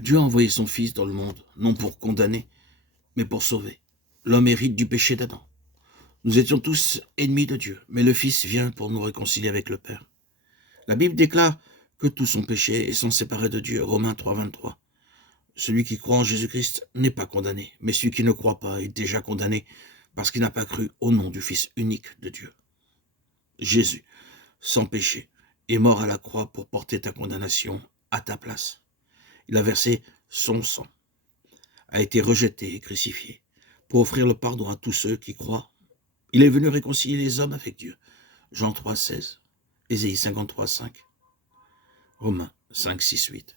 Dieu a envoyé son Fils dans le monde, non pour condamner, mais pour sauver. L'homme hérite du péché d'Adam. Nous étions tous ennemis de Dieu, mais le Fils vient pour nous réconcilier avec le Père. La Bible déclare que tous sont péchés et sont séparés de Dieu. Romains 3, 23. Celui qui croit en Jésus-Christ n'est pas condamné, mais celui qui ne croit pas est déjà condamné parce qu'il n'a pas cru au nom du Fils unique de Dieu. Jésus, sans péché, est mort à la croix pour porter ta condamnation à ta place. Il a versé son sang, a été rejeté et crucifié pour offrir le pardon à tous ceux qui croient. Il est venu réconcilier les hommes avec Dieu. Jean 3, 16, Ésaïe 53, 5, Romains 5, 6, 8.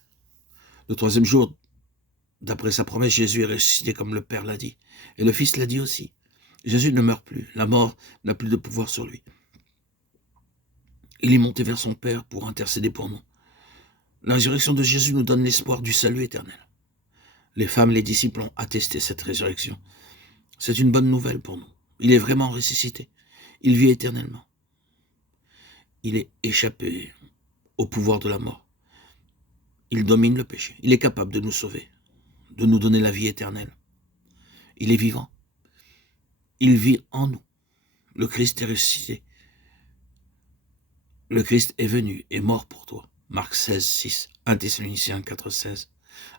Le troisième jour, d'après sa promesse, Jésus est ressuscité comme le Père l'a dit. Et le Fils l'a dit aussi. Jésus ne meurt plus. La mort n'a plus de pouvoir sur lui. Il est monté vers son Père pour intercéder pour nous. La résurrection de Jésus nous donne l'espoir du salut éternel. Les femmes et les disciples ont attesté cette résurrection. C'est une bonne nouvelle pour nous. Il est vraiment ressuscité. Il vit éternellement. Il est échappé au pouvoir de la mort. Il domine le péché. Il est capable de nous sauver, de nous donner la vie éternelle. Il est vivant. Il vit en nous. Le Christ est ressuscité. Le Christ est venu et mort pour toi. Marc 16, 6, 1 Thessaloniciens 4, 16,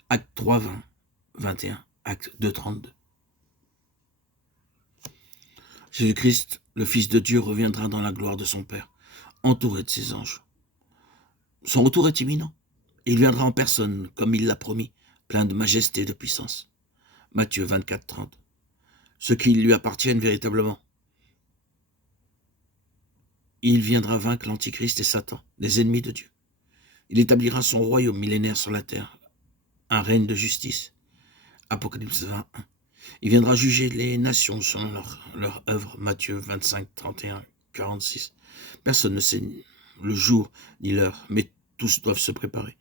Acte 3, 20, 21, Acte 2, 32. Jésus-Christ, le Fils de Dieu, reviendra dans la gloire de son Père, entouré de ses anges. Son retour est imminent. Il viendra en personne, comme il l'a promis, plein de majesté et de puissance. Matthieu 24, 30. Ceux qui lui appartiennent véritablement. Il viendra vaincre l'Antichrist et Satan, les ennemis de Dieu. Il établira son royaume millénaire sur la terre, un règne de justice. Apocalypse 21. Il viendra juger les nations selon leur œuvre. Matthieu 25, 31, 46. Personne ne sait le jour ni l'heure, mais tous doivent se préparer.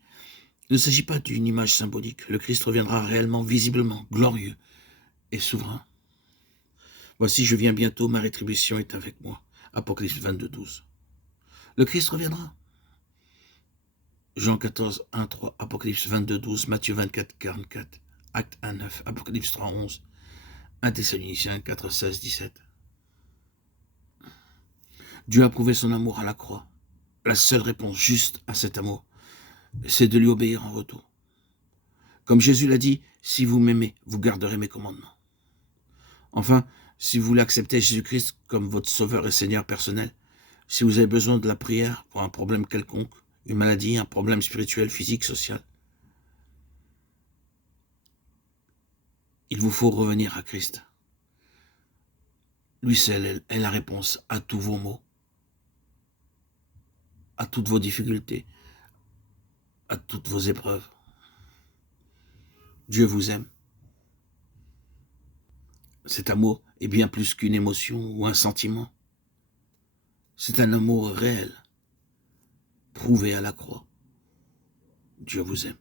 Il ne s'agit pas d'une image symbolique. Le Christ reviendra réellement, visiblement, glorieux et souverain. Voici, je viens bientôt, ma rétribution est avec moi. Apocalypse 22, 12. Le Christ reviendra. Jean 14, 1, 3, Apocalypse 22, 12, Matthieu 24, 44, Acte 1, 9, Apocalypse 3, 11, 1 Thessaloniciens 4, 16, 17. Dieu a prouvé son amour à la croix. La seule réponse juste à cet amour, c'est de lui obéir en retour. Comme Jésus l'a dit, si vous m'aimez, vous garderez mes commandements. Enfin, si vous voulez accepter Jésus-Christ comme votre sauveur et Seigneur personnel, si vous avez besoin de la prière pour un problème quelconque, une maladie, un problème spirituel, physique, social, il vous faut revenir à Christ. Lui seul est la réponse à tous vos maux, à toutes vos difficultés, à toutes vos épreuves. Dieu vous aime. Cet amour est bien plus qu'une émotion ou un sentiment. C'est un amour réel, prouvé à la croix. Dieu vous aime.